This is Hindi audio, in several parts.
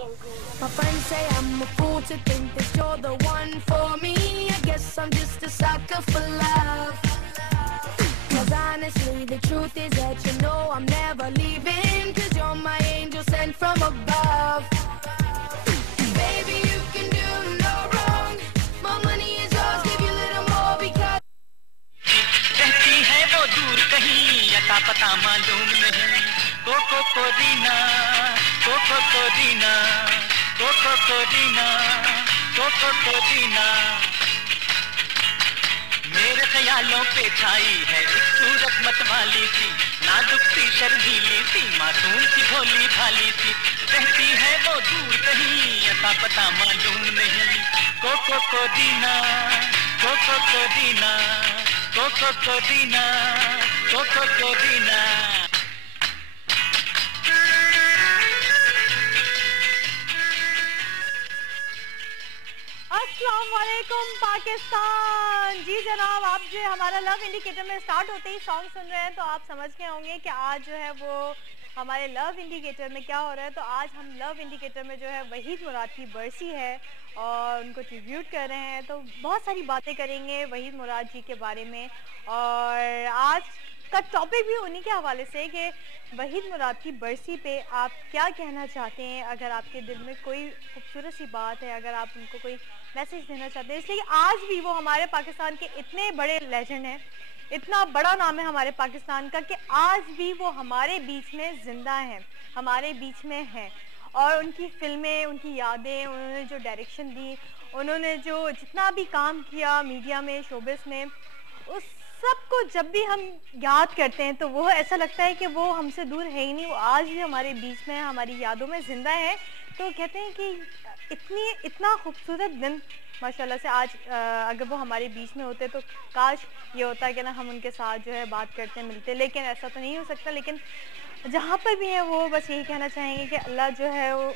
My friends say I'm a fool to think that you're the one for me. I guess I'm just a sucker for love. 'Cause honestly the truth is that you know I'm never leaving. 'Cause you're my angel sent from above. Baby you can do no wrong. My money is yours, give you a little more because रहती है वो दूर कहीं अता पता मालूम नहीं कोको कोरीना कोको कोरीना कोको कोरीना कोको कोरीना मेरे ख्यालों पे छाई है एक सूरत मतवाली सी नाजुक सी शर्मीली सी मासूम सी भोली भाली सी रहती है वो दूर कहीं अता पता मालूम नहीं कोको कोरीना कोको कोरीना कोको कोरीना कोको कोरीना अस्सलाम वालेकुम पाकिस्तान। जी जनाब, आप जो हमारा लव इंडिकेटर में स्टार्ट होते ही सॉन्ग सुन रहे हैं तो आप समझ गए होंगे कि आज जो है वो हमारे लव इंडिकेटर में क्या हो रहा है। तो आज हम लव इंडिकेटर में जो है वहीद मुराद की बरसी है और उनको ट्रिब्यूट कर रहे हैं। तो बहुत सारी बातें करेंगे वहीद मुराद जी के बारे में और आज का टॉपिक भी उन्हीं के हवाले से कि वहीद मुराद की बरसी पे आप क्या कहना चाहते हैं। अगर आपके दिल में कोई खूबसूरत सी बात है, अगर आप उनको कोई मैसेज देना चाहते हैं, इसलिए आज भी वो हमारे पाकिस्तान के इतने बड़े लेजेंड हैं, इतना बड़ा नाम है हमारे पाकिस्तान का कि आज भी वो हमारे बीच में ज़िंदा हैं, हमारे बीच में हैं। और उनकी फिल्में, उनकी यादें, उन्होंने जो डायरेक्शन दी, उन्होंने जो जितना भी काम किया मीडिया में, शोबिस में, उस सबको जब भी हम याद करते हैं तो वो ऐसा लगता है कि वो हमसे दूर है ही नहीं, वो आज भी हमारे बीच में, हमारी यादों में ज़िंदा है। तो कहते हैं कि इतना खूबसूरत दिन माशाल्लाह से आज अगर वो हमारे बीच में होते तो काश ये होता कि ना हम उनके साथ जो है बात करते मिलते, लेकिन ऐसा तो नहीं हो सकता। लेकिन जहाँ पर भी है वो बस यही कहना चाहेंगे कि अल्लाह जो है वो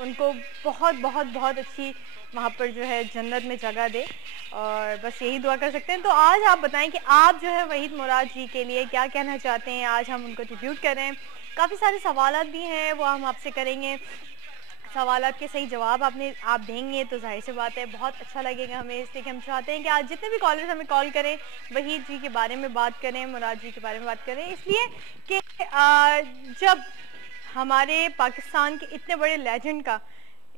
उनको बहुत बहुत बहुत अच्छी वहाँ पर जो है जन्नत में जगह दे और बस यही दुआ कर सकते हैं। तो आज आप बताएं कि आप जो है वहीद मुराद जी के लिए क्या कहना चाहते हैं। आज हम उनको ट्रिब्यूट करें, काफ़ी सारे सवालात भी हैं वो हम आपसे करेंगे। सवालात के सही जवाब आप देंगे तो जाहिर सी बात है बहुत अच्छा लगेगा हमें, इसलिए कि हम चाहते हैं कि आज जितने भी कॉलर्स हमें कॉल करें वहीद जी के बारे में बात करें, मुराद जी के बारे में बात करें, इसलिए कि जब हमारे पाकिस्तान के इतने बड़े लेजेंड का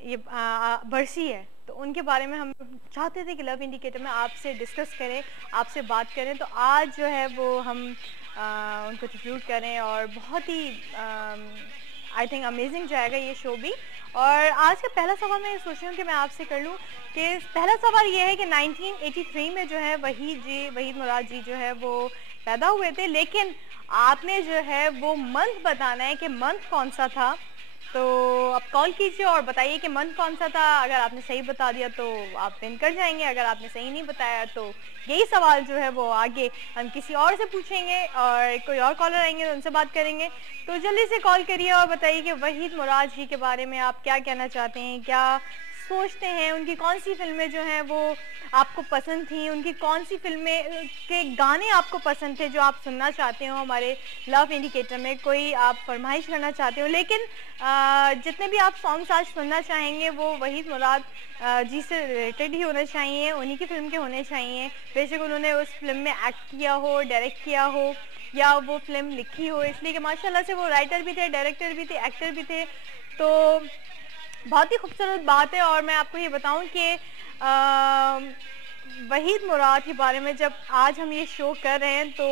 ये बरसी है तो उनके बारे में हम चाहते थे कि लव इंडिकेटर में आपसे डिस्कस करें, आपसे बात करें। तो आज जो है वो हम उनको ट्रिब्यूट करें और बहुत ही आई थिंक अमेजिंग जाएगा ये शो भी। और आज का पहला सवाल मैं सोच रही हूँ कि मैं आपसे कर लूँ कि पहला सवाल ये है कि 1983 में जो है वहीद मुराद जी जो है वो पैदा हुए थे, लेकिन आपने जो है वो मंथ बताना है कि मंथ कौन सा था। तो आप कॉल कीजिए और बताइए कि मंथ कौन सा था। अगर आपने सही बता दिया तो आप विन कर जाएंगे, अगर आपने सही नहीं बताया तो यही सवाल जो है वो आगे हम किसी और से पूछेंगे और कोई और कॉलर आएंगे तो उनसे बात करेंगे। तो जल्दी से कॉल करिए और बताइए कि वहीद मुराद जी के बारे में आप क्या कहना चाहते हैं, क्या सोचते हैं, उनकी कौन सी फिल्में जो हैं वो आपको पसंद थी, उनकी कौन सी फिल्में के गाने आपको पसंद थे जो आप सुनना चाहते हो हमारे लव इंडिकेटर में, कोई आप फरमाइश करना चाहते हो। लेकिन जितने भी आप सॉन्ग्स आज सुनना चाहेंगे वो वहीद मुराद जी से रिलेटेड ही होने चाहिए, उन्हीं की फिल्म के होने चाहिए। बेशक उन्होंने उस फिल्म में एक्ट किया हो, डायरेक्ट किया हो या वो फिल्म लिखी हो, इसलिए कि माशाल्लाह से वो राइटर भी थे, डायरेक्टर भी थे, एक्टर भी थे। तो बहुत ही खूबसूरत बात है। और मैं आपको ये बताऊं कि वहीद मुराद के बारे में जब आज हम ये शो कर रहे हैं तो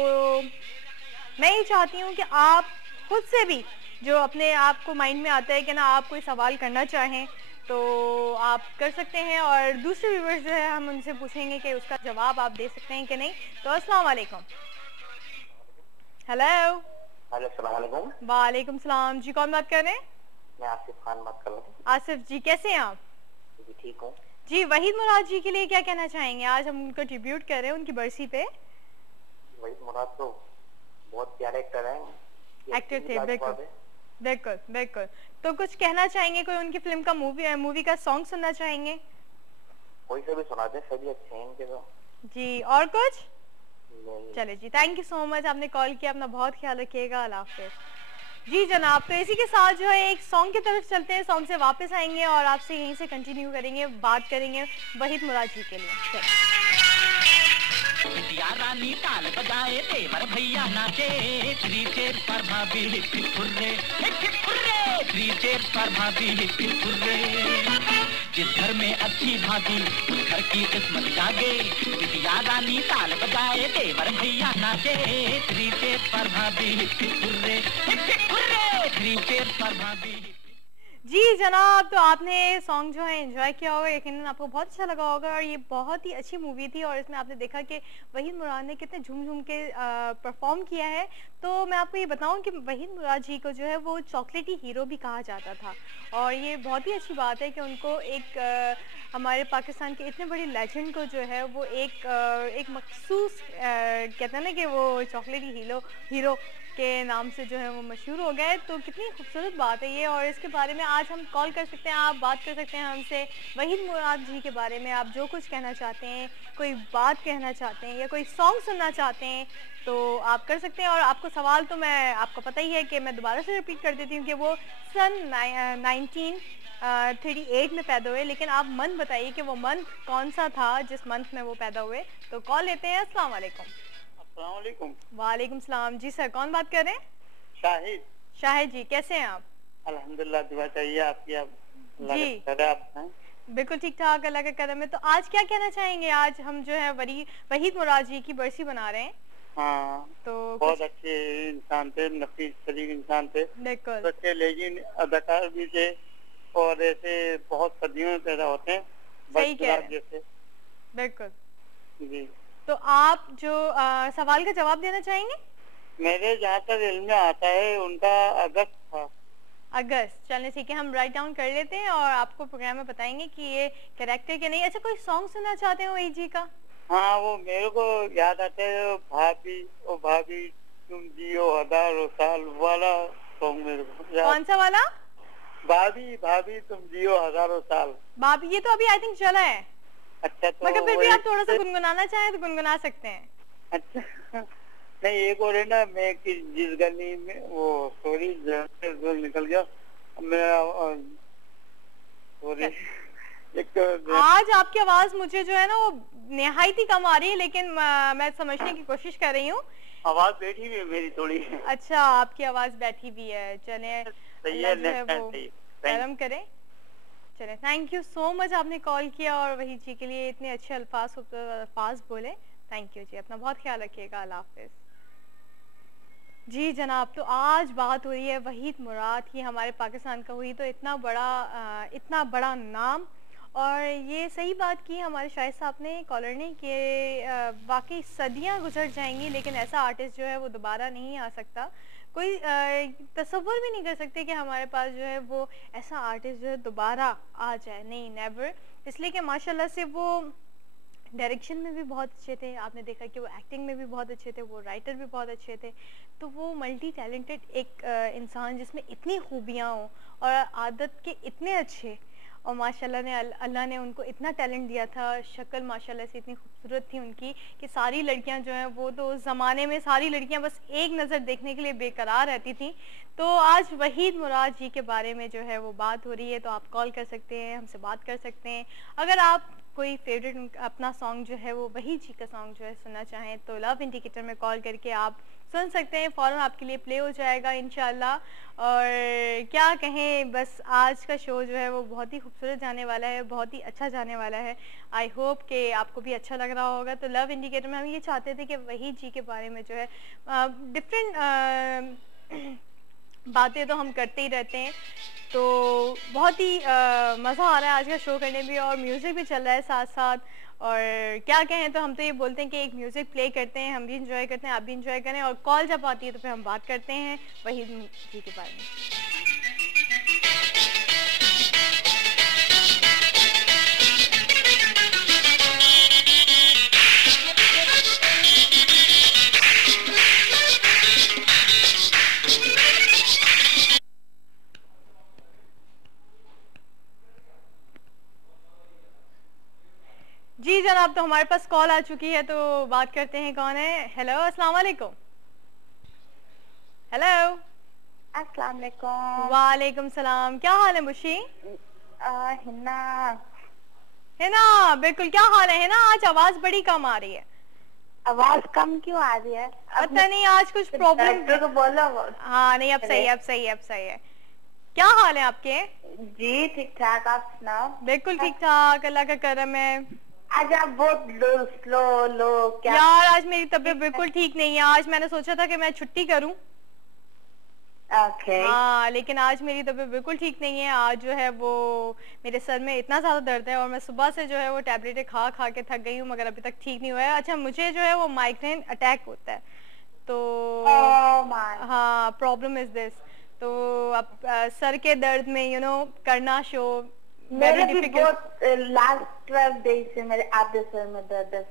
मैं ये चाहती हूँ कि आप खुद से भी जो अपने आप को माइंड में आता है कि ना आप कोई सवाल करना चाहें तो आप कर सकते हैं और दूसरे व्यूअर्स जो है हम उनसे पूछेंगे कि उसका जवाब आप दे सकते हैं कि नहीं। तो अस्सलाम वालेकुम। हेलो। अस्सलाम वालेकुम। वालेकुम सलाम जी, कौन बात कर रहे हैं? मैं आसिफ खान बात कर रहा हूँ। आसिफ जी कैसे हैं आप? जी ठीक हूँ। जी वहीद मुराद जी के लिए क्या कहना चाहेंगे? आज हम उनको ट्रिब्यूट कर रहे हैं उनकी बरसी पे। वहीद मुराद तो बहुत प्यारे एक्टर हैं, एक्टर थे, बिल्कुल बिल्कुल बिल्कुल। तो कुछ कहना चाहेंगे, कोई उनकी फिल्म का मूवी का सॉन्ग सुनना चाहेंगे? कोई से भी सुना दे, सभी अच्छे हैं इनके तो। जी और कुछ? चले जी, थैंक यू सो मच, आपने कॉल किया, अपना बहुत ख्याल रखिएगा, अल्लाह हाफिज़। जी जनाब, तो इसी के साथ जो है एक सॉन्ग की तरफ चलते हैं, सॉन्ग से वापस आएंगे और आपसे यहीं से कंटिन्यू करेंगे, बात करेंगे वहीद मुराद जी के लिए। बिटिया रानी ताल बजाए, देवर भैया नाचे, थ्री चेयर पर भाभी hip hip hurray, three chair पर भाभी हिप हिप हुर्रे। जिस घर में अच्छी भाभी उस घर की किस्मत जागे। बिटिया रानी ताल बजाए, देवर भैया नाचे, थ्री चेयर पर भाभी hip hip hurray, three chair पर भाभी। जी जनाब, तो आपने सॉन्ग जो है एंजॉय किया होगा, यकीनन आपको बहुत अच्छा लगा होगा और ये बहुत ही अच्छी मूवी थी और इसमें आपने देखा कि वहीद मुराद ने कितने झूम झूम के परफॉर्म किया है। तो मैं आपको ये बताऊं कि वहीद मुराद जी को जो है वो चॉकलेटी हीरो भी कहा जाता था और ये बहुत ही अच्छी बात है कि उनको एक हमारे पाकिस्तान के इतने बड़े लेजेंड को जो है वो एक मखसूस कहते हैं ना कि वो चॉकलेटी हीरो के नाम से जो है वो मशहूर हो गए। तो कितनी खूबसूरत बात है ये और इसके बारे में आज हम कॉल कर सकते हैं, आप बात कर सकते हैं हमसे वहीद मुराद जी के बारे में। आप जो कुछ कहना चाहते हैं, कोई बात कहना चाहते हैं या कोई सॉन्ग सुनना चाहते हैं तो आप कर सकते हैं। और आपको सवाल तो मैं आपको पता ही है कि मैं दोबारा से रिपीट कर देती हूँ कि वो सन 1938 में पैदा हुए, लेकिन आप मंथ बताइए कि वो मंथ कौन सा था जिस मंथ में वो पैदा हुए। तो कॉल लेते हैं। अस्सलाम वालेकुम। वालेकुम सलाम। जी सर, कौन बात कर रहे हैं? शाहिद। शाहिद जी, कैसे हैं आप? अल्हम्दुलिल्लाह, दुआ चाहिए आपकी। जी आप बिल्कुल ठीक ठाक, अल्लाह का करम है। तो आज क्या कहना चाहेंगे? आज हम जो है वहीद मुराद जी की बरसी बना रहे हैं। हाँ, तो बहुत अच्छे इंसान थे, नफीस शरीफ इंसान थे, बिल्कुल अच्छे लेकिन अदाकार भी थे और ऐसे बहुत सदियों में पैदा होते हैं। सही कह रहे हैं, बिल्कुल जी। तो आप जो सवाल का जवाब देना चाहेंगे? मेरे जहाँ तक इल्म में आता है उनका अगस्त था। अगस्त, चलिए ठीक है, हम राइट डाउन कर लेते हैं और आपको प्रोग्राम में बताएंगे कि ये कैरेक्टर के नहीं। अच्छा, कोई सॉन्ग सुनना चाहते हो वही जी का? हाँ, वो मेरे को याद आता है, भाभी ओ भाभी तुम जियो हजारों साल वाला सॉन्ग मेरे को। कौन सा वाला? भाभी भाभी तुम जियो हजारों साल। भाभी, ये तो अभी आई थिंक चला है। अच्छा, तो मगर फिर भी आप थोड़ा सा गुनगुनाना चाहें तो गुनगुना सकते हैं। अच्छा नहीं, एक और है ना, मैं जिस गली में वो सॉरी निकल गया मैं, सॉरी। आज आपकी आवाज मुझे जो है ना वो निहायत ही कम आ रही है, लेकिन मैं समझने की कोशिश कर रही हूँ। आवाज बैठी हुई है मेरी थोड़ी। अच्छा, आपकी आवाज बैठी हुई है, चले वो करम करें। चले, थैंक यू सो मच, आपने कॉल किया और वही जी के लिए इतने अच्छे अल्फाज बोले। थैंक यू जी, अपना बहुत ख्याल रखिएगा। अल्लाह हाफिज। जी जनाब, तो आज बात हो रही है वहीद मुराद की। हमारे पाकिस्तान का हुई तो इतना बड़ा नाम, और ये सही बात की हमारे शाहिद साहब ने, कॉलर ने, कि वाकई सदियां गुजर जाएंगी लेकिन ऐसा आर्टिस्ट जो है वो दोबारा नहीं आ सकता। कोई तसव्वुर भी नहीं कर सकते कि हमारे पास जो है वो ऐसा आर्टिस्ट जो है दोबारा आ जाए, नहीं, नेवर। इसलिए कि माशाल्लाह से वो डायरेक्शन में भी बहुत अच्छे थे, आपने देखा कि वो एक्टिंग में भी बहुत अच्छे थे, वो राइटर भी बहुत अच्छे थे। तो वो मल्टी टैलेंटेड एक इंसान जिसमें इतनी खूबियाँ हों और आदत के इतने अच्छे, और माशाल्लाह ने अल्लाह ने उनको इतना टैलेंट दिया था। शक्ल माशाल्लाह से इतनी खूबसूरत थी उनकी कि सारी लड़कियां जो हैं वो तो उस ज़माने में सारी लड़कियां बस एक नज़र देखने के लिए बेकरार रहती थी। तो आज वहीद मुराद जी के बारे में जो है वो बात हो रही है, तो आप कॉल कर सकते हैं, हमसे बात कर सकते हैं। अगर आप कोई फेवरेट अपना सॉन्ग जो है वो वहीद जी का सॉन्ग जो है सुनना चाहें तो लव इंडिकेटर में कॉल करके आप सुन सकते हैं, फ़ौरन आपके लिए प्ले हो जाएगा इंशाल्लाह। और क्या कहें, बस आज का शो जो है वो बहुत ही खूबसूरत जाने वाला है, बहुत ही अच्छा जाने वाला है। आई होप कि आपको भी अच्छा लग रहा होगा। तो लव इंडिकेटर में हम ये चाहते थे कि वहीद जी के बारे में जो है डिफरेंट बातें तो हम करते ही रहते हैं, तो बहुत ही मज़ा आ रहा है आज का शो करने भी, और म्यूज़िक भी चल रहा है साथ साथ। और क्या कहें, तो हम तो ये बोलते हैं कि एक म्यूज़िक प्ले करते हैं, हम भी इंजॉय करते हैं, आप भी इंजॉय करें, और कॉल जब आती है तो फिर हम बात करते हैं वहीद जी के बारे में। जी जनाब, तो हमारे पास कॉल आ चुकी है, तो बात करते हैं कौन है। हेलो, अस्सलाम वालेकुम। हेलो, अस्सलाम वालेकुम। वालेकुम सलाम। क्या हाल है मुशी? हिना। हिना, बिल्कुल। क्या हाल है हिना? आज आवाज बड़ी कम आ रही है। आवाज कम क्यों आ रही है? पता नहीं, आज कुछ प्रॉब्लम। डॉक्टर को बोलो। हाँ नहीं, अब सही है, अब सही है, अब सही है। क्या हाल है आपके? जी ठीक ठाक, आप सुनाओ। बिल्कुल ठीक ठाक, अल्लाह का करम है। आज आप बहुत स्लो लो क्या? यार आज मेरी तबीयत बिल्कुल ठीक नहीं है। आज मैंने सोचा था कि मैं छुट्टी करूं। हाँ, लेकिन आज मेरी तबीयत बिल्कुल ठीक नहीं है। आज जो है वो मेरे सर में इतना ज़्यादा दर्द है और मैं सुबह से जो है वो टैबलेटें खा खा के थक गई हूँ, मगर अभी तक ठीक नहीं हुआ है। अच्छा, मुझे जो है वो माइग्रेन अटैक होता है, तो हाँ, प्रॉब्लम इज दिस। तो अब सर के दर्द में करना शो मेरे भी बहुत लास्ट 12 डेज से मेरे आधे सर में दर्द है।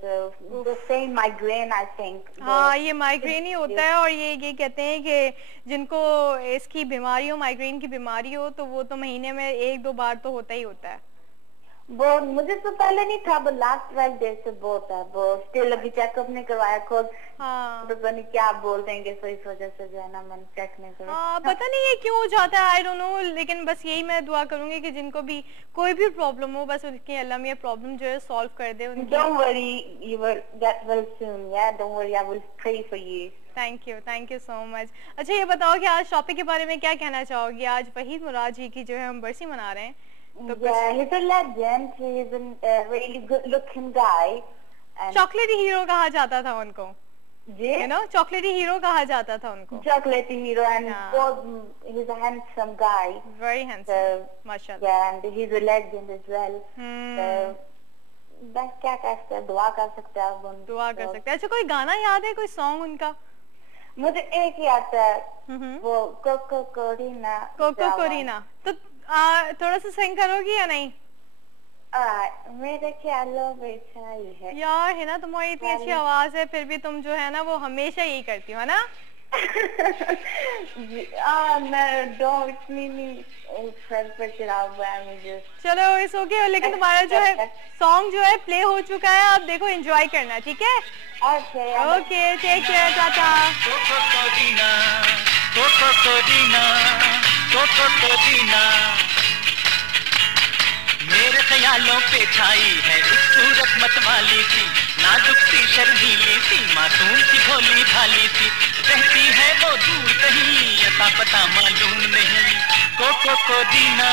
the same migraine I think। हाँ, ये माइग्रेन ही होता है। और ये कहते हैं कि जिनको इसकी बीमारी हो, माइग्रेन की बीमारी हो, तो वो तो महीने में 1-2 बार तो होता ही होता है। वो मुझे तो पहले नहीं था, वो लास्ट 12 डेज से बहुत है। वो स्टिल अभी चेकअप नहीं करवाया खुद। हाँ, तो पता नहीं क्या बोल देंगे, तो इस वजह से जो है ना मैंने चेक नहीं करवाया। हाँ, पता नहीं ये क्यों हो जाता है, आई डोंट नो। लेकिन बस यही मैं दुआ करूंगी कि जिनको भी कोई भी प्रॉब्लम हो, बस उनकी अल्लाह में प्रॉब्लम जो है सॉल्व कर दे उनकी। Don't worry, you will get well soon, yeah? Don't worry, I will pray for you. Thank you so much. अच्छा, ये बताओ कि आज टॉपिक के बारे में क्या कहना चाहोगी? आज वहीद मुराद जी की जो है हम बरसी मना रहे हैं, तो Yeah, he's a legend. He's a really good-looking guy. चॉकलेटी हीरो कहा जाता था उनको, जी? चॉकलेटी हीरो कहा जाता था उनको। Chocolate hero, and he's a handsome guy. Very handsome, माशाल्लाह। Yeah, and he's a legend as well. बस क्या कर सकते हैं, दुआ कर सकते हैं। दुआ कर सकते हैं। अच्छा, कोई गाना याद है, कोई सॉन्ग उनका? मुझे एक ही आता है, वो कोको कोरिना। तो थोड़ा सा सिंग करोगी या नहीं? मेरे ख्यालों में छाई है। यार है ना, तुम्हारी इतनी अच्छी आवाज है, फिर भी तुम जो है ना वो हमेशा यही करती हो, है ना? चलो इट्स ओके। लेकिन तुम्हारा जो है सॉन्ग जो है प्ले हो चुका है, अब देखो एंजॉय करना, ठीक है? Okay, take care, tata. मेरे ख्यालों पे छाई है एक सूरत मतवाली सी, नाजुक सी शर्मीली सी, मासूम सी भोली भाली सी, रहती है वो दूर कहीं, अता पता मालूम नहीं। कोको कोदीना,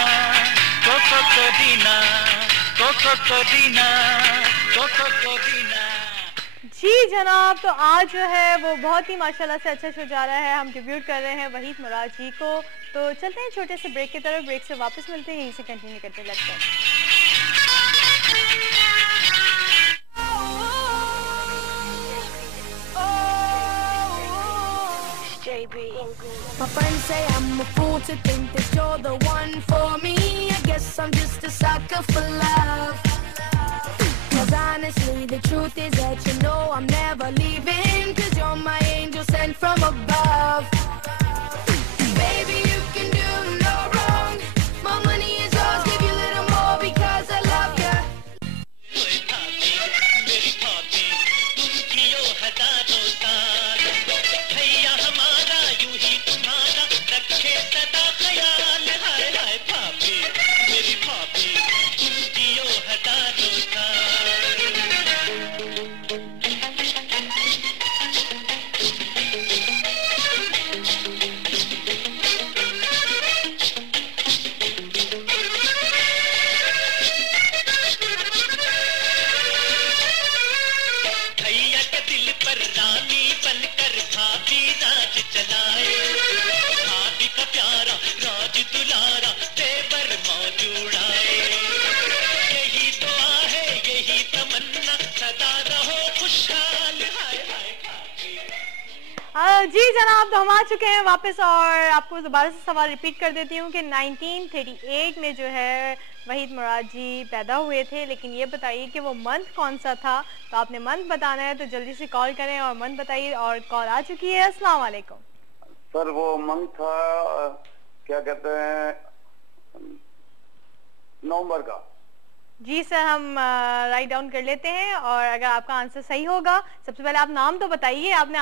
कोको कोदीना, कोको कोदीना, कोको कोदीना। जी जनाब, तो आज जो है वो बहुत ही माशाल्लाह से अच्छा शो जा रहा है। हम ट्रिब्यूट कर रहे हैं वहीद मुराद जी को। तो चलते हैं छोटे से ब्रेक की तरफ, ब्रेक से वापस मिलते हैं, यहीं से कंटिन्यू करते लगता है। My friends say I'm a fool to think that you're the one for me. I guess I'm just a sucker for love. 'Cause honestly, the truth is that you know I'm never leaving. 'Cause you're my angel sent from above. Baby, you can do no wrong. My money is yours, give you a little more because I love you. जी जनाब, तो हम आ चुके हैं वापस और आपको दोबारा से सवाल रिपीट कर देती हूँ कि 1938 में जो है वहीद मुराद जी पैदा हुए थे, लेकिन ये बताइए कि वो मंथ कौन सा था। तो आपने मंथ बताना है, तो जल्दी से कॉल करें और मंथ बताइए। और कॉल आ चुकी है। अस्सलाम वालेकुम सर। वो मंथ था क्या कहते हैं, नवंबर का। जी सर, हम राइट डाउन कर लेते हैं और अगर आपका आंसर सही होगा, सबसे पहले आप नाम तो बताइए। आपने